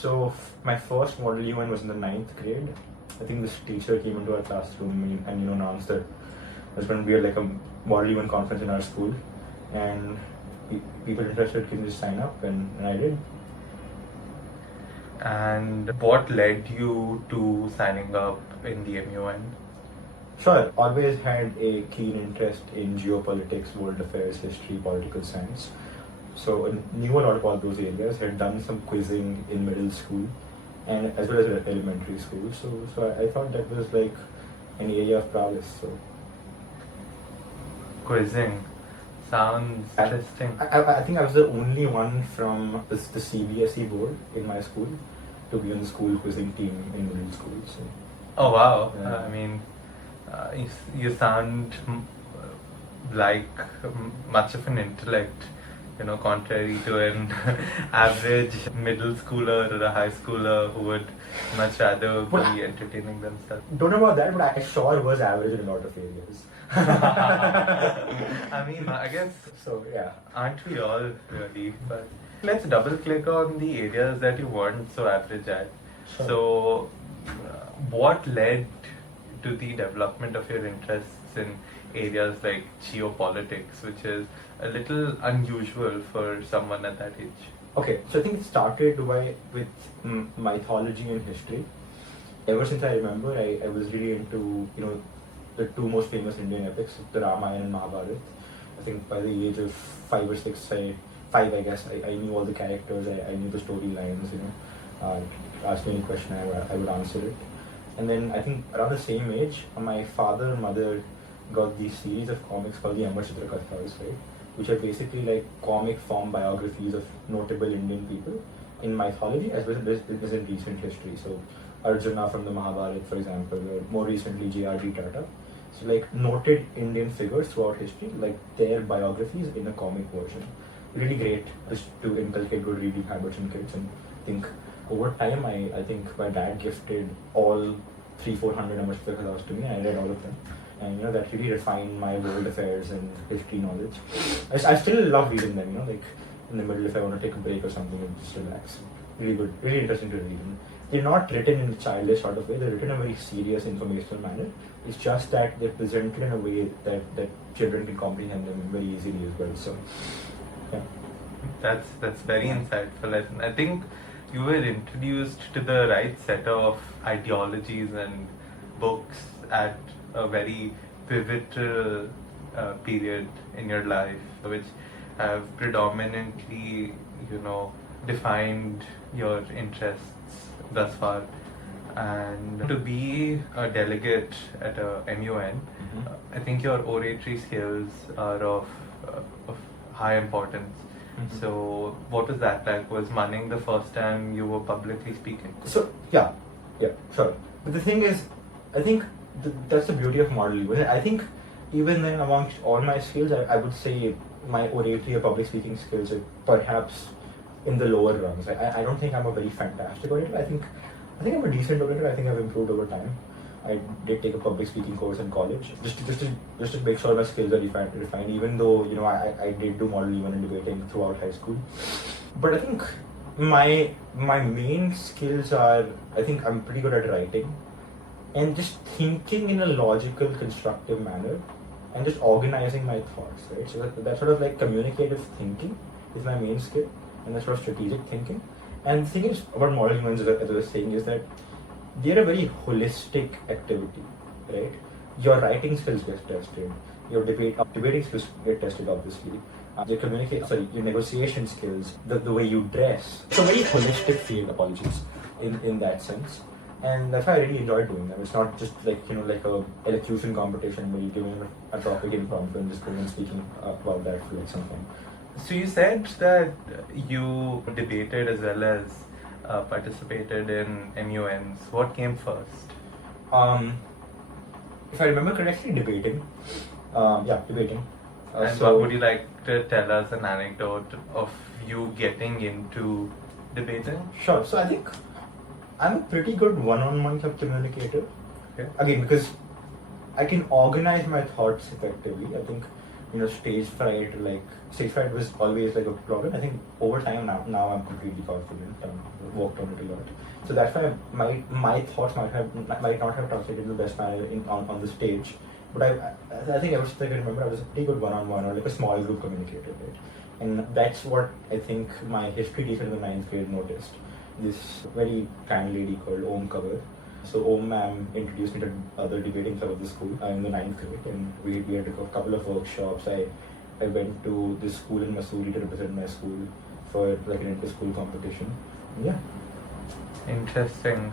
So my first model UN was in the 9th grade. I think this teacher came into our classroom and announced that there's going to be like a model UN conference in our school, and people interested can just sign up, and I did. And what led you to signing up in the MUN? Sure, always had a keen interest in geopolitics, world affairs, history, political science. So I knew a lot about those areas, had done some quizzing in middle school and as well as elementary school. So I thought that was like an area of prowess. So Quizzing sounds interesting. I think I was the only one from the CBSE board in my school to be on the school quizzing team in middle school. So. Oh wow! Yeah. I mean, you sound like much of an intellect, contrary to an average middle schooler or a high schooler who would much rather be entertaining themselves. Don't know about that, but I sure was average in a lot of areas. I mean, I guess So yeah. aren't we all really? But let's double click on the areas that you weren't so average at. Sure. So, what led to the development of your interests in areas like geopolitics, which is a little unusual for someone at that age? Okay, so I think it started with mythology and history. Ever since I remember, I was really into the two most famous Indian epics, the Ramayana and Mahabharata. I think by the age of 5 or 6, I knew all the characters, I knew the storylines. Ask me any question, I would answer it. And then I think around the same age, my father and mother got these series of comics called the Amar Chitra Kathas, right? Which are basically like comic form biographies of notable Indian people in mythology as well as in recent history. So Arjuna from the Mahabharata, for example, or more recently J.R.D. Tata. So like noted Indian figures throughout history, like their biographies in a comic version. Really great just to inculcate good reading habits in kids. And I think over time, I think my dad gifted all 300-400 Amar Chitra Kathas to me, and I read all of them. And that really refined my world affairs and history knowledge. I still love reading them, like in the middle if I want to take a break or something and just relax. Really good, really interesting to read. And they're not written in a childish sort of way, they're written in a very serious, informational manner. It's just that they're presented in a way that children can comprehend them very easily as well. So, yeah. That's very insightful. I think you were introduced to the right set of ideologies and books at a very pivotal period in your life, which have predominantly, defined your interests thus far. And to be a delegate at a MUN, I think your oratory skills are of high importance. So, what was that like? Was Manning the first time you were publicly speaking? So, yeah, sure. But the thing is, I think that's the beauty of modeling. I think even then, amongst all my skills, I would say my oratory or public speaking skills are perhaps in the lower rungs. I don't think I'm a very fantastic orator. I think I'm a decent orator. I think I've improved over time. I did take a public speaking course in college just to make sure my skills are refined. Even though I did do model even in debating throughout high school, but I think my main skills are, I think I'm pretty good at writing and just thinking in a logical, constructive manner and just organizing my thoughts. Right, so that sort of like communicative thinking is my main skill, and that's sort of strategic thinking. And the thing is about modeling, as I was saying, is that they're a very holistic activity, right? Your writing skills get tested, your debating skills get tested, obviously. Your negotiation skills, the way you dress. It's a very holistic field, in that sense. And that's why I really enjoy doing them. It's not just like a elocution competition where you're giving a topic impromptu and just going and speaking about that for like some fun. So you said that you debated as well as participated in MUNs. What came first? If I remember correctly, debating. Debating. And what would you like to tell us an anecdote of you getting into debating? Sure. So I think I'm a pretty good one-on-one communicator. Okay. Again, because I can organize my thoughts effectively. I think stage fright, stage fright was always like a problem. I think over time now I'm completely confident. I've worked on it a lot. So that's why my thoughts might not have translated in the best manner on the stage. But I think ever since I can remember, I was a pretty good one-on-one or like a small group communicator, right? And that's what I think my history teacher in the 9th grade noticed. This very kind lady called Om Kaur. So Om ma'am introduced me to other debating club of the school in the 9th grade, and we had a couple of workshops. I went to this school in Missouri to represent my school for like an inter-school competition. Yeah. Interesting.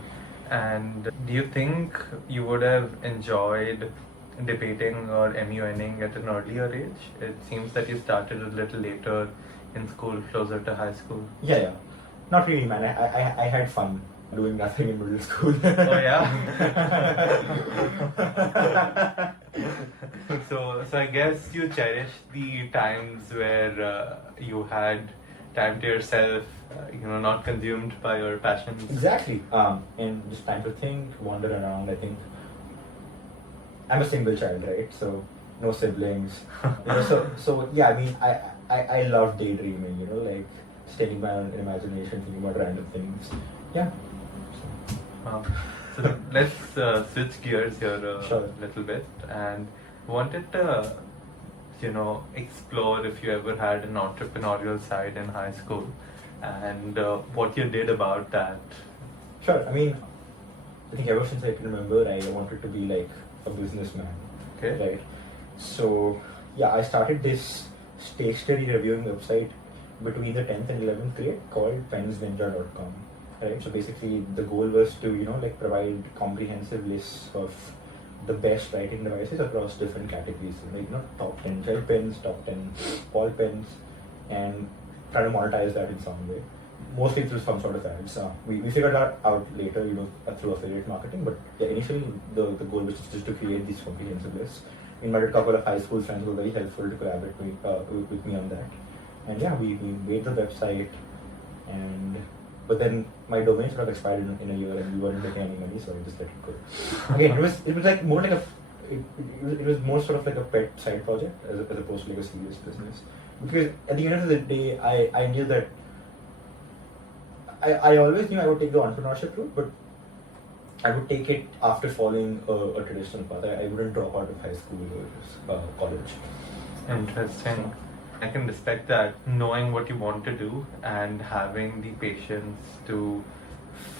And do you think you would have enjoyed debating or MUNing at an earlier age? It seems that you started a little later in school, closer to high school. Yeah. Not really, man. I had fun doing nothing in middle school. Oh yeah. So I guess you cherish the times where you had time to yourself, not consumed by your passions. Exactly. And just time to think, wander around. I think I'm a single child, right? So no siblings. So yeah. I mean, I love daydreaming. Like staying my own imagination, thinking about random things. Yeah. So let's switch gears here a Sure. little bit, and wanted to explore if you ever had an entrepreneurial side in high school, and what you did about that. Sure. I mean, I think ever since I can remember, I wanted to be like a businessman. Okay. Right. So yeah, I started this stationery reviewing website between the 10th and 11th grade called pensninja.com. Right. So basically, the goal was to provide comprehensive lists of the best writing devices across different categories. Top 10 gel pens, top 10 ball pens, and try to monetize that in some way. Mostly through some sort of ads. We figured that out later, through affiliate marketing. But yeah, initially the goal was just to create these comprehensive lists. We invited a couple of high school friends who were very helpful to collaborate with me on that. And yeah, we made the website, but then my domain sort of expired in a year, and we weren't making any money, so I just let it go. Again, it was like more like it was more sort of like a pet side project as opposed to like a serious business. Because at the end of the day, I knew that I always knew I would take the entrepreneurship route, but I would take it after following a traditional path. I wouldn't drop out of high school or college. Interesting. I can respect that, knowing what you want to do and having the patience to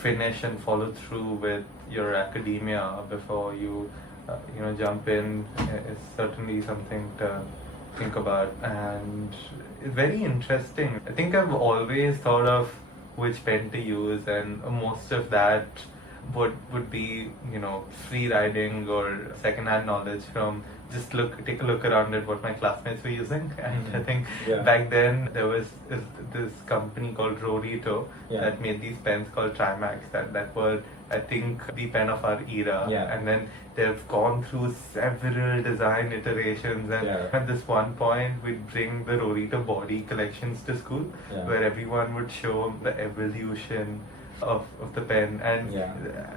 finish and follow through with your academia before you jump in is certainly something to think about, and very interesting. I think I've always thought of which pen to use, and most of that would be free riding or second-hand knowledge from just take a look around at what my classmates were using. And I think back then there was this company called Rorito that made these pens called Trimax that were, I think, the pen of our era. And then they've gone through several design iterations, and at this one point we'd bring the Rorito body collections to school, where everyone would show the evolution of the pen, and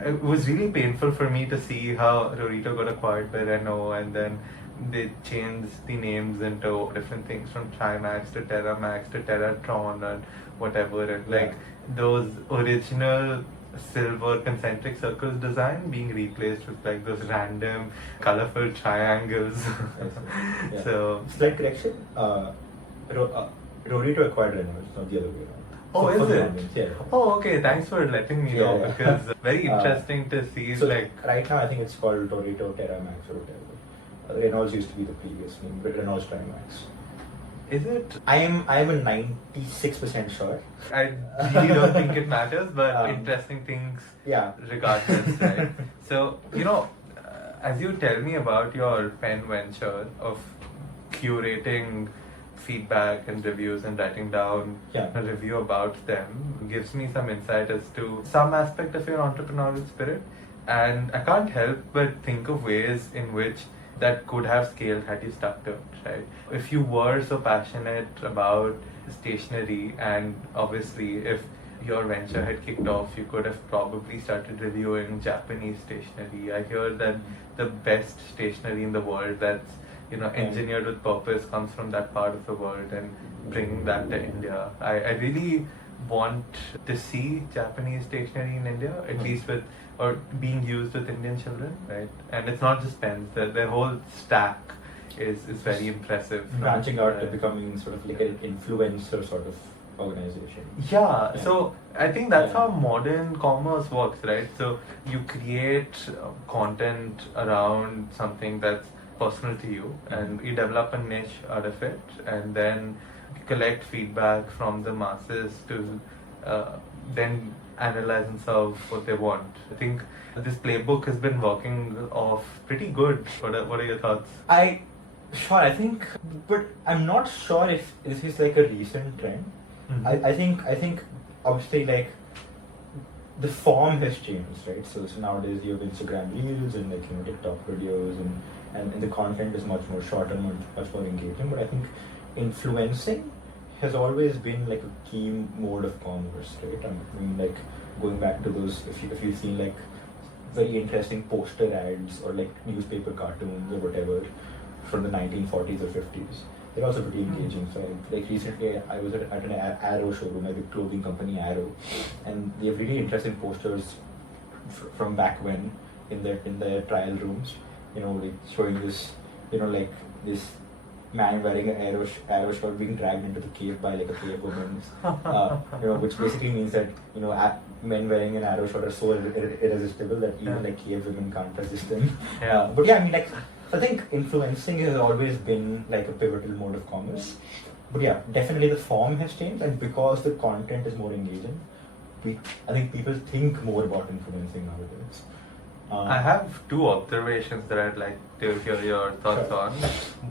it was really painful for me to see how Rorito got acquired by Renault, and then they changed the names into different things from Trimax to Terramax to Terratron and whatever, and like those original silver concentric circles design being replaced with like those random colorful triangles. So slight correction, Rorito acquired Renault, it's not the other way around. Oh, is it? Yeah. Oh, okay. Thanks for letting me know, because very interesting to see. So like right now, I think it's called Rorito Terramax or whatever. Renault's used to be the previous name, but Renault's Trimax. Is it? I am a 96% sure. I really don't think it matters, but interesting things. Regardless, right? So as you tell me about your pen venture of curating feedback and reviews and writing down a review about them, gives me some insight as to some aspect of your entrepreneurial spirit, and I can't help but think of ways in which that could have scaled had you stuck to it, right? If you were so passionate about stationery, and obviously if your venture had kicked off, you could have probably started reviewing Japanese stationery. I hear that the best stationery in the world that's engineered with purpose, comes from that part of the world, and bringing that to India. I really want to see Japanese stationery in India, at least with, or being used with Indian children, right? And it's not just pens, their whole stack is very impressive. Branching out to becoming sort of like an influencer sort of organization. Yeah, so I think that's how modern commerce works, right? So you create content around something that's personal to you, and you develop a niche out of it, and then you collect feedback from the masses to then analyze and serve what they want. I think this playbook has been working off pretty good. What are your thoughts? I think, but I'm not sure if this is like a recent trend. Mm-hmm. I think obviously like the form has changed, right? So nowadays you have Instagram reels and like TikTok videos and the content is much more short and much more engaging. But I think influencing has always been like a key mode of commerce, right? I mean, like going back to those, if you've seen like very interesting poster ads or like newspaper cartoons or whatever from the 1940s or 50s, they're also pretty engaging. So like recently I was at an Arrow showroom, like the clothing company Arrow, and they have really interesting posters from back when in their trial rooms, like showing this, like this man wearing an arrow shot being dragged into the cave by like a cave woman, which basically means that men wearing an arrow shot are so irresistible that even like cave women can't resist them. But yeah, I mean, like I think influencing has always been like a pivotal mode of commerce. But yeah, definitely the form has changed, and because the content is more engaging, I think people think more about influencing nowadays. I have two observations that I'd like to hear your thoughts on.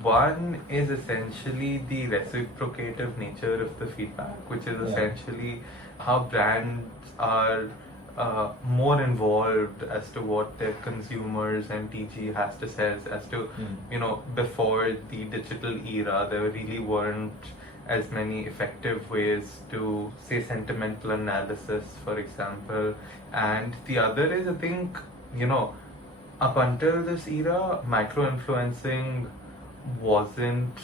One is essentially the reciprocative nature of the feedback, which is essentially how brands are more involved as to what their consumers and TG has to say as to, before the digital era, there really weren't as many effective ways to say sentimental analysis, for example. And the other is, I think, up until this era, micro-influencing wasn't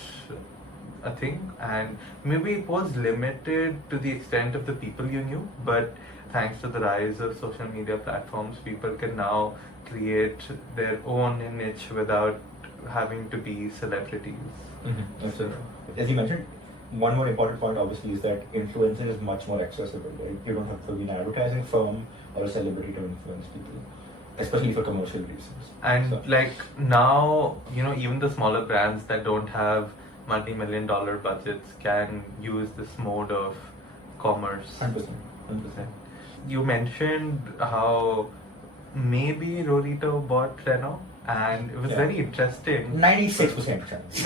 a thing, and maybe it was limited to the extent of the people you knew, but thanks to the rise of social media platforms, people can now create their own niche without having to be celebrities. Mm-hmm. So, as you mentioned, one more important point obviously is that influencing is much more accessible, right? You don't have to be an advertising firm or a celebrity to influence people, especially for commercial reasons. And like now, even the smaller brands that don't have multi-million-dollar budgets can use this mode of commerce. 100%. You mentioned how maybe Rorito bought Renault, and it was very interesting. 96% chance.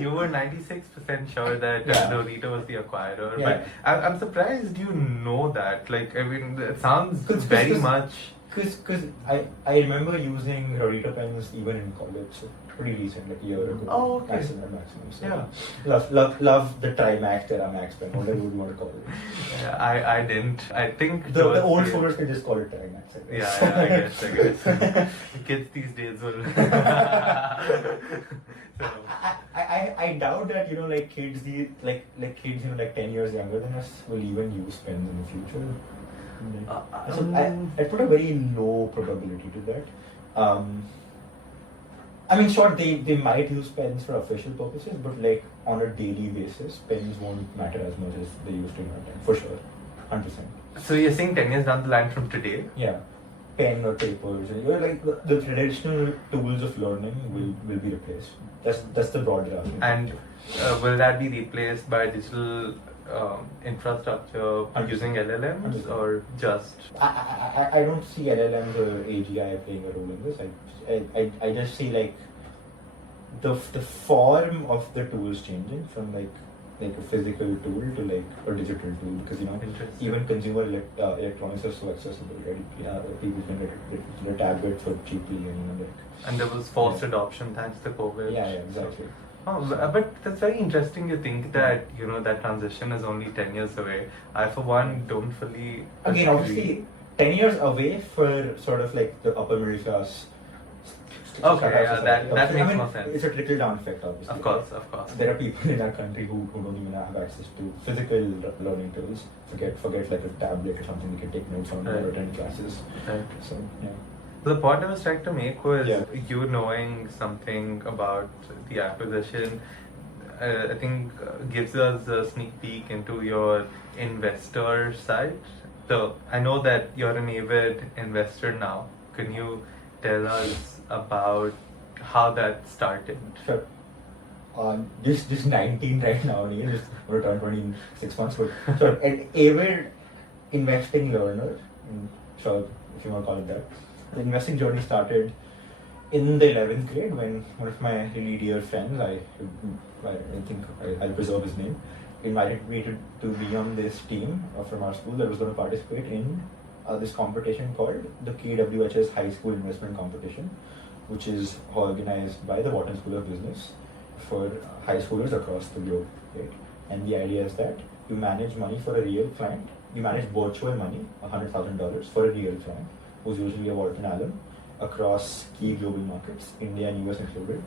You were 96% sure that Rorito was the acquirer, Yeah. but I'm surprised you know that. Like, I mean, it sounds very much. Because I remember using Rorito pens even in college, so pretty recent, like a year ago. Oh, okay. Maximum. So love the Trimax, Teramax pen, whatever you want to call it. Yeah, I didn't. I think the old folders can just call it Trimax. I guess. Yeah, I guess. Kids these days will. So. I doubt that like kids kids 10 years younger than us will even use pens in the future. So I put a very low probability to that. I mean, sure, they might use pens for official purposes, but like on a daily basis, pens won't matter as much as they used to in our time, for sure, 100%. So you're saying 10 years down the line from today? Yeah, pen or papers, like the traditional tools of learning will be replaced. That's the broad graph. And will that be replaced by digital infrastructure using LLMs or just? I don't see LLMs or AGI playing a role in this. I just see like the form of the tools changing from like a physical tool to like a digital tool, because even consumer electronics are so accessible, right? People can get a tablet for cheaply and there was forced adoption thanks to COVID. Yeah, exactly. Oh, but that's very interesting. You think that that transition is only 10 years away. I, for one, don't fully. Again, obviously, 10 years away for sort of like the upper middle class / Okay, startup yeah, society. that I makes mean, more sense. it's a trickle down effect, obviously. Of course, of course. There are people in our country who don't even have access to physical learning tools. Forget like a tablet or something they can take notes on or Right. attend classes. Right. So yeah. The point I was trying to make was Yeah. you knowing something about the acquisition, I think gives us a sneak peek into your investor side. So I know that you're an avid investor now. Can you tell us about how that started? Sure. Just 19 right now, Neil. Just going to turn 20 in 6 months. But so an avid investing learner, sure, if you want to call it that. The investing journey started in the 11th grade when one of my really dear friends, I think I'll preserve his name, invited me to be on this team from our school that was going to participate in this competition called the KWHS High School Investment Competition, which is organized by the Wharton School of Business for high schoolers across the globe. Right? And the idea is that you manage money for a real client, you manage virtual money, $100,000 for a real client, who's usually a Wharton alum, across key global markets, India and US included.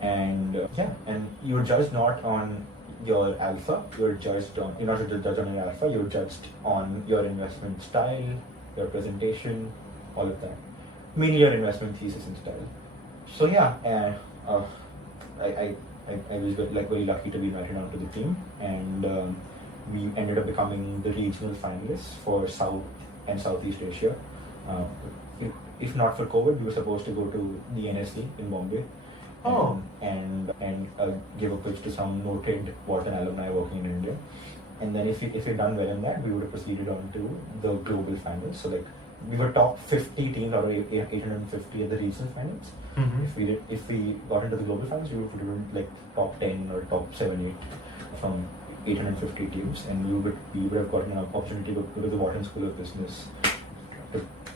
And and you're judged not on your alpha, you're judged on, you're not judged on your alpha, you're judged on your investment style, your presentation, all of that. Mainly your investment thesis and style. So yeah, and I was very lucky to be invited onto the team, and we ended up becoming the regional finalists for South and Southeast Asia. If not for COVID, we were supposed to go to the NSC in Bombay. Oh. And give a pitch to some noted Wharton alumni working in India. And then if we'd done well in that, we would have proceeded on to the global finals. So like we were top 50 teams out of 850 at the regional finals. Mm-hmm. If we got into the global finals, we would have been like top 10 or top 7, 8 from 850 teams, and we would have gotten an opportunity to go to the Wharton School of Business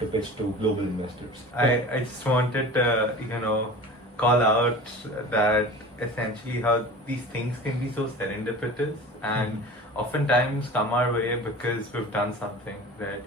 to pitch to global investors. I just wanted to, call out that essentially how these things can be so serendipitous and oftentimes come our way because we've done something, right?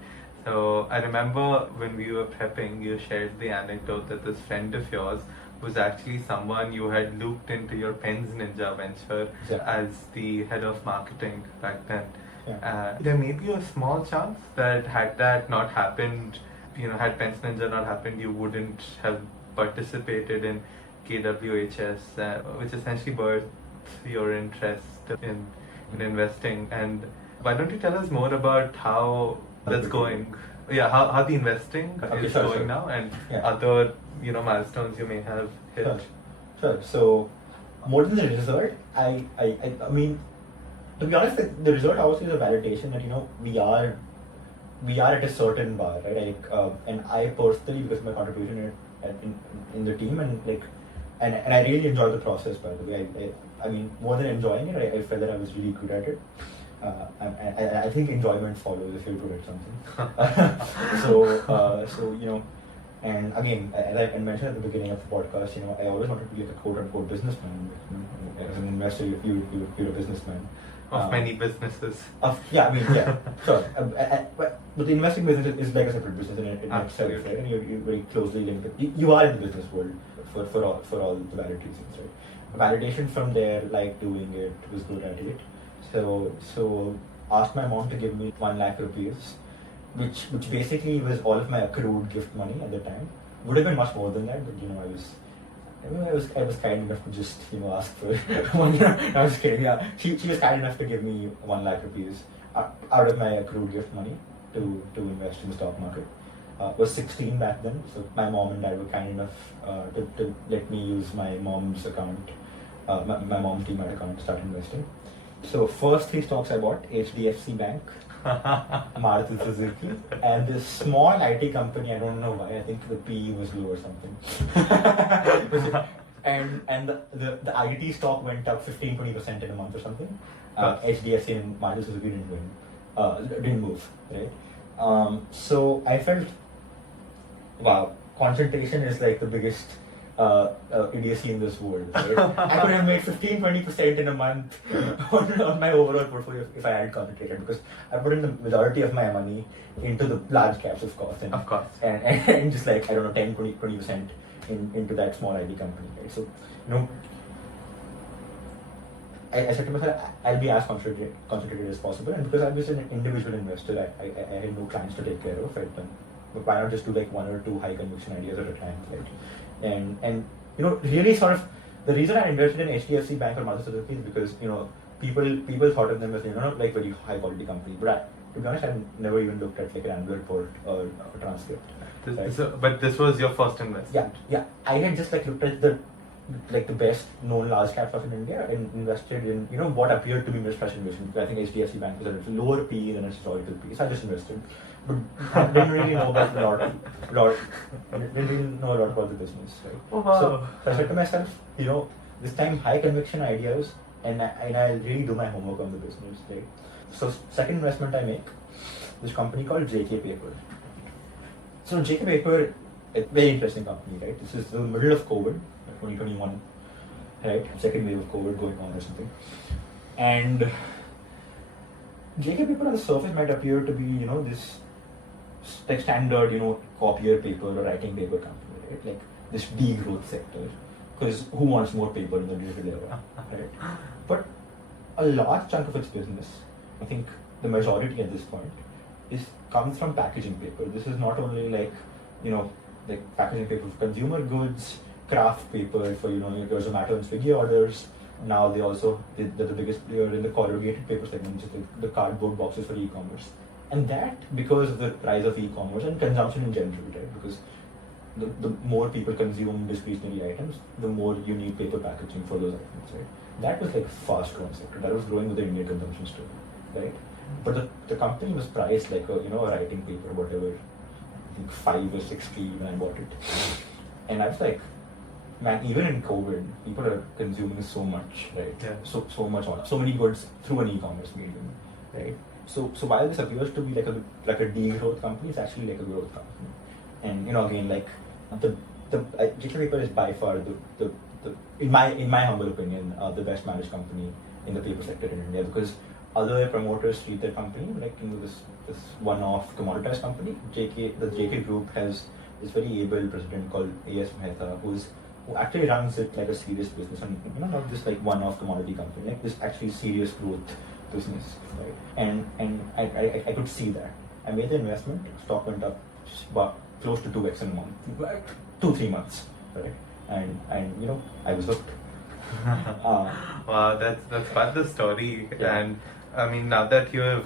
So I remember when we were prepping, you shared the anecdote that this friend of yours was actually someone you had looped into your Pens Ninja venture as the head of marketing back then. Yeah. There may be a small chance that had that not happened, had Pens Ninja not happened, you wouldn't have participated in KWHS, which essentially birthed your interest in investing. And why don't you tell us more about how that's going? Yeah, how the investing is going now, and other milestones you may have hit. Sure. So more than the result, I mean, to be honest, the result obviously is a validation that we are at a certain bar, right? And I personally, because of my contribution in the team, and I really enjoyed the process, by the way. I mean, more than enjoying it, I felt that I was really good at it. I think enjoyment follows if you're good at something. So and again, as I mentioned at the beginning of the podcast, I always wanted to be like a quote-unquote businessman. As an investor, you're a businessman. Of many businesses. Sure. But the investing business is like a separate business in itself, right? And you're very closely linked. You are in the business world for all the valid reasons, right? Validation from there, like doing it, was good at it. So asked my mom to give me 1 lakh rupees, which basically was all of my accrued gift money at the time. Would have been much more than that, but I was kind enough to just ask for one. I was kidding. Yeah, she was kind enough to give me 1 lakh rupees out of my accrued gift money to invest in the stock market. Was 16 back then, so my mom and dad were kind enough to let me use my mom's account, my mom's demat account to start investing. So first 3 stocks I bought: HDFC Bank, Maruti Suzuki, and this small IT company. I don't know why. I think the PE was low or something. and the IT stock went up 15-20% in a month or something. HDFC and Maruti Suzuki didn't move, right? So I felt, wow, concentration is like the biggest idiocy in this world, right? I could have made 15-20% in a month on my overall portfolio if I had concentrated, because I put in the majority of my money into the large caps, of course, and just like, I don't know, 10-20% into that small ID company, right? So, I said to myself, I'll be as concentrated as possible, and because I was an individual investor, I had no clients to take care of, right? But why not just do like one or two high conviction ideas at a time, right? And really sort of the reason I invested in HDFC Bank or Mother Suzuki is because people thought of them as like very high quality company, but to be honest, I never even looked at like an annual report or a transcript. Right? But this was your first investment. Yeah. I had just like looked at the best known large cap stocks in India and invested in what appeared to be mispriced investment. I think HDFC Bank was at a lower PE than its historical PE, so I just invested, but I didn't really know about didn't really know a lot about the business, right? Oh, wow. So I said to myself, this time high conviction ideas, and I'll really do my homework on the business, right? So second investment I make, this company called JK Paper. So JK Paper, a very interesting company, right? This is the middle of COVID, 2021, right? Second wave of COVID going on or something. And JK Paper on the surface might appear to be, this like standard, copier paper or writing paper company, right? Like this degrowth sector. Because who wants more paper in the digital era, right? But a large chunk of its business, I think the majority at this point, comes from packaging paper. This is not only like packaging paper for consumer goods, craft paper for your Zomato and Swiggy orders. Now they're the biggest player in the corrugated paper segment, which is the cardboard boxes for e-commerce. And that because of the rise of e-commerce and consumption in general, right? Because the more people consume discretionary items, the more you need paper packaging for those items, right? That was like fast growing sector. That was growing with the Indian consumption story, right? But the company was priced like a writing paper, whatever, I think 5 or 6p when I bought it. And I was like, man, even in COVID, people are consuming so much, right? Yeah. So much, so many goods through an e-commerce medium, right? So while this appears to be like a degrowth company, it's actually like a growth company. And again, like the JK Paper is by far the in my humble opinion the best managed company in the paper sector in India, because other promoters treat their company like this one-off commoditized company. The JK Group has this very able president called A.S. Mehta, who actually runs it like a serious business, and not just like one-off commodity company, like this actually serious growth business, right? And I could see that. I made the investment, stock went up close to 2x in a month, 2-3 months, right? And I was hooked. Wow, that's quite the story. Yeah. And I mean, now that you have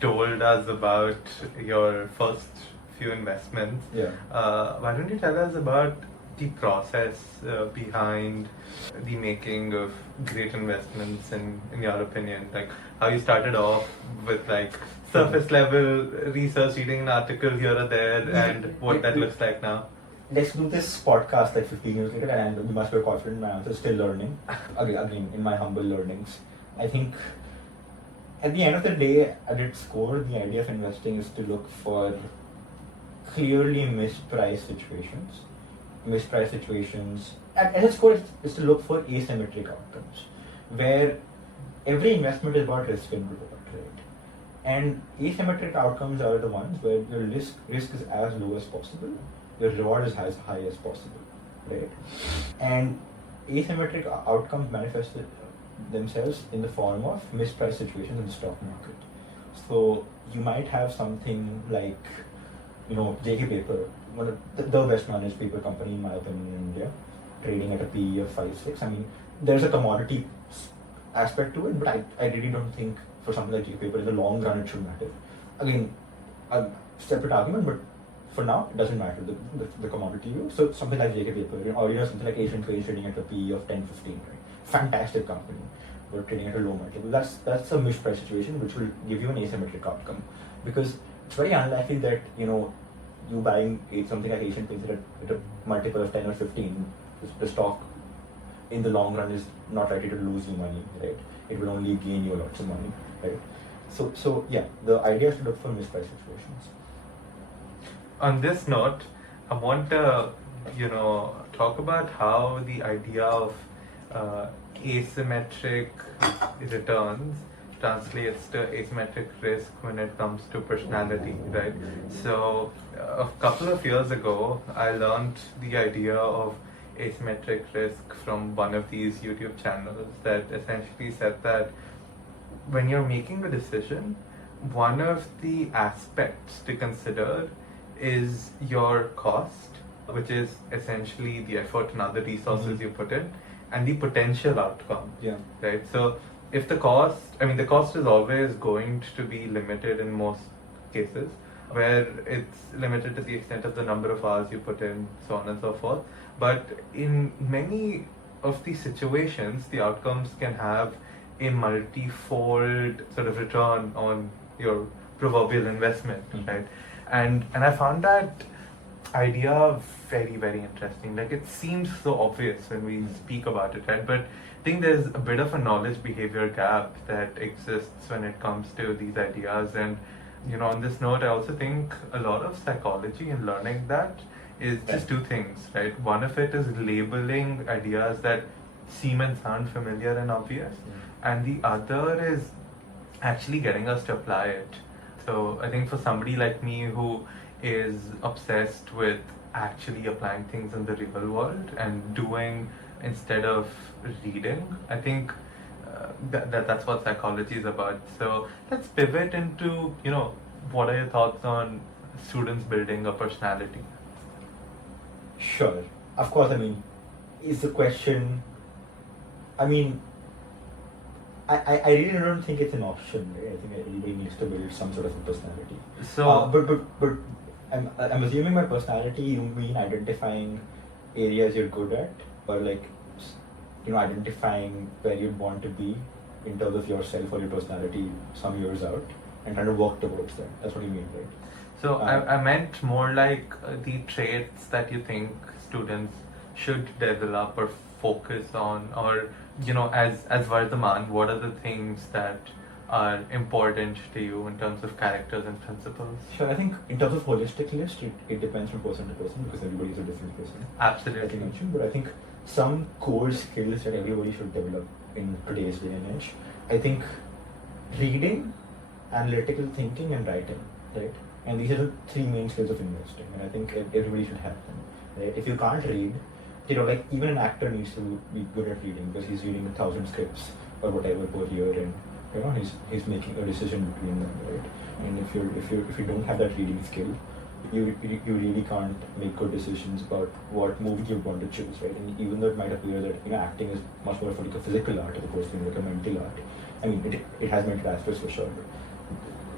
told us about your first few investments, why don't you tell us about the process behind the making of great investments in your opinion? Like how you started off with like surface level research, reading an article here or there, and what that looks like now. Let's do this podcast like 15 years later, and I'm much more confident in my answer, still learning. Again, in my humble learnings. I think at the end of the day, at its core, the idea of investing is to look for clearly mispriced situations. At its core, is to look for asymmetric outcomes, where every investment is about risk and reward, right? And asymmetric outcomes are the ones where your risk is as low as possible, your reward is as high as possible, right? And asymmetric outcomes manifest themselves in the form of mispriced situations in the stock market. So you might have something like, JK Paper, one of the best managed paper company in my opinion in India, trading at a PE of 5-6. I mean, there's a commodity aspect to it, but I really don't think for something like JK Paper in the long run it should matter. Again, a separate argument, but for now it doesn't matter the commodity use. So something like JK Paper or something like Asian Paints trading at a PE of 10-15, right? Fantastic company, but trading at a low multiple. That's a mispriced situation which will give you an asymmetric outcome, because it's very unlikely that you buying something like Asian Paints at a multiple of 10 or 15, the stock in the long run is not likely to lose you money, right? It will only gain you lots of money, right? So yeah, the idea is to look for mispriced situations. On this note, I want to talk about how the idea of asymmetric returns translates to asymmetric risk when it comes to personality, right? So a couple of years ago, I learned the idea of asymmetric risk from one of these YouTube channels that essentially said that when you're making a decision, one of the aspects to consider is your cost, which is essentially the effort and other resources you put in, and the potential outcome. Yeah. Right. So if the cost, the cost is always going to be limited in most cases, where it's limited to the extent of the number of hours you put in, so on and so forth. But in many of these situations, the outcomes can have a multi-fold sort of return on your proverbial investment, right? And I found that idea very, very interesting. Like, it seems so obvious when we speak about it, right? But I think there's a bit of a knowledge behavior gap that exists when it comes to these ideas. And on this note, I also think a lot of psychology and learning that is just two things, right? One of it is labeling ideas that seem and sound familiar and obvious, and the other is actually getting us to apply it. So I think for somebody like me who is obsessed with actually applying things in the real world and doing instead of reading, I think that's what psychology is about. So let's pivot into, what are your thoughts on students building a personality? Sure. Of course, is the question, I really don't think it's an option, right? I think everybody needs to build some sort of a personality. So, but I'm assuming by personality you mean identifying areas you're good at, or identifying where you'd want to be in terms of yourself or your personality some years out, and trying to work towards that. That's what you mean, right? So I meant more like the traits that you think students should develop or focus on, or as Vardhman, what are the things that are important to you in terms of characters and principles? Sure, I think in terms of holistic list, it depends from person to person because everybody is a different person. Absolutely. Like you mentioned, but I think some core skills that everybody should develop in today's day and age. I think reading, analytical thinking, and writing, right? And these are the three main skills of investing, and I think everybody should have them. Right? If you can't read, even an actor needs to be good at reading because he's reading 1,000 scripts or whatever per year, and he's making a decision between them, right? And if you don't have that reading skill, you really can't make good decisions about what movie you want to choose, right? And even though it might appear that acting is much more of a physical art as opposed to like a mental art. It has mental aspects for sure, but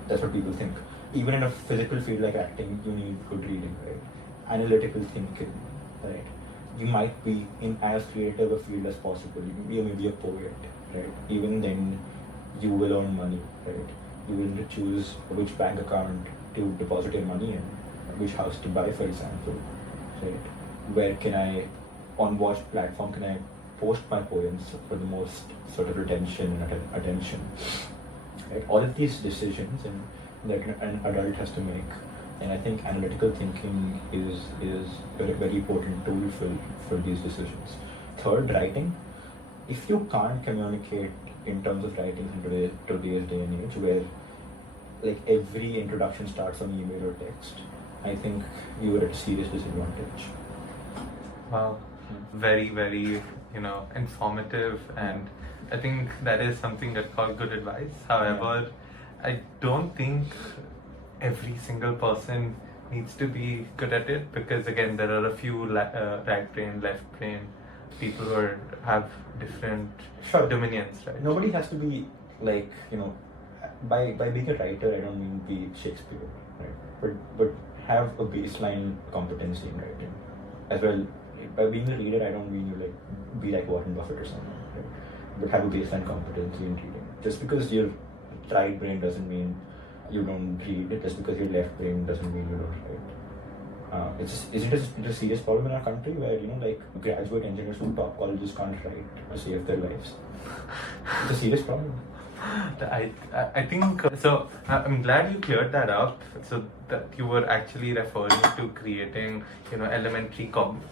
that's what people think. Even in a physical field like acting, you need good reading, right? Analytical thinking, right? You might be in as creative a field as possible. You may be a poet, right? Even then, you will earn money, right? You will need to choose which bank account to deposit your money in, which house to buy, for example, right? On what platform can I post my poems for the most sort of retention and attention, right? All of these decisions that an adult has to make, and I think analytical thinking is a very important tool for these decisions. Third, writing. If you can't communicate in terms of writing in today's day and age, where every introduction starts on email or text, I think you are at a serious disadvantage. Wow, very, very, informative, and I think that is something that's called good advice. However, I don't think every single person needs to be good at it, because again, there are a few right brain, left brain people who have different dominions, right? Nobody has to be by being a writer, I don't mean be Shakespeare, right? But have a baseline competency in writing as well. By being a reader, I don't mean you be like Warren Buffett or something, right? But have a baseline competency in reading. Just because your right brain doesn't mean you don't read. Just because your left brain doesn't mean you don't write. Isn't it a serious problem in our country where graduate engineers from top colleges can't write to save their lives? It's a serious problem. I think so. I'm glad you cleared that up. So that you were actually referring to creating, elementary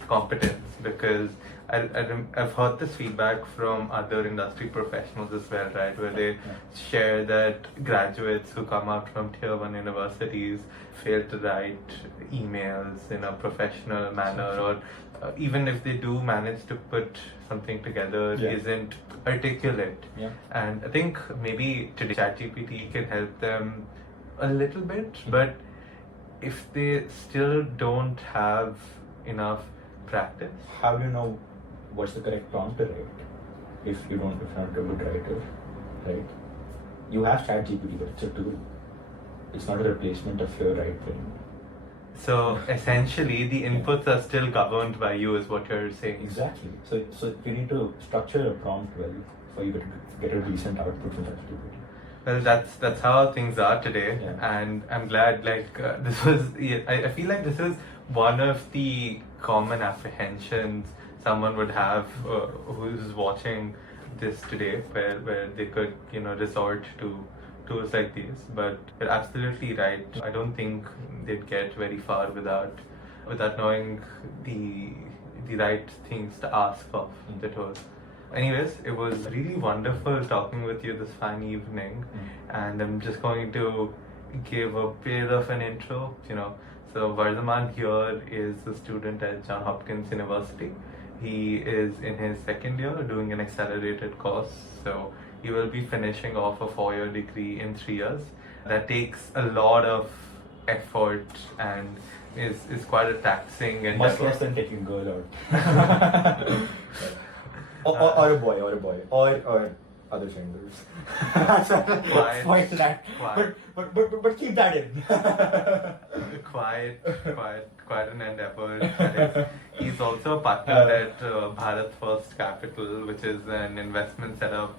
competence, because I've heard this feedback from other industry professionals as well, right? Where they share that graduates who come out from tier 1 universities fail to write emails in a professional manner, or even if they do manage to put something together, isn't articulate. And I think maybe today ChatGPT can help them a little bit, but if they still don't have enough practice, how do you know what's the correct prompt to write if you're not a good writer, right? You have ChatGPT, but it's a tool. It's not a replacement of your writing. So essentially, the inputs are still governed by you, is what you're saying. Exactly. So you need to structure a prompt well for you to get a decent output from ChatGPT. Well, that's how things are today, and I'm glad. This was. I feel like this is one of the common apprehensions someone would have who's watching this today, where they could resort to tools like these. But you're absolutely right. I don't think they'd get very far without knowing the right things to ask of the tool. Anyways, it was really wonderful talking with you this fine evening, and I'm just going to give a bit of an intro. So Vardhman here is a student at Johns Hopkins University. He is in his second year doing an accelerated course, so he will be finishing off a 4-year degree in 3 years. That takes a lot of effort and is quite a taxing and much less than taking a girl out. or a boy, or other genders. Point that. But keep that in. quite an endeavor. He's also a partner at Bharat First Capital, which is an investment setup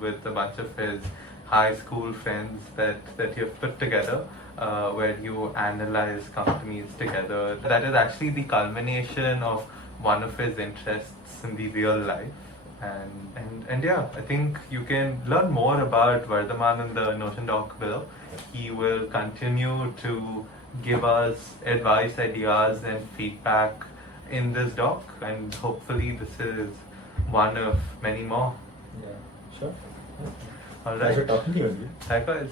with a bunch of his high school friends that you've put together, where you analyze companies together. That is actually the culmination of one of his interests in the real life. And yeah, I think you can learn more about Vardhman in the Notion doc below. He will continue to give us advice, ideas, and feedback in this doc, and hopefully this is one of many more. Yeah, sure. All right. Pleasure talking to you. Likewise.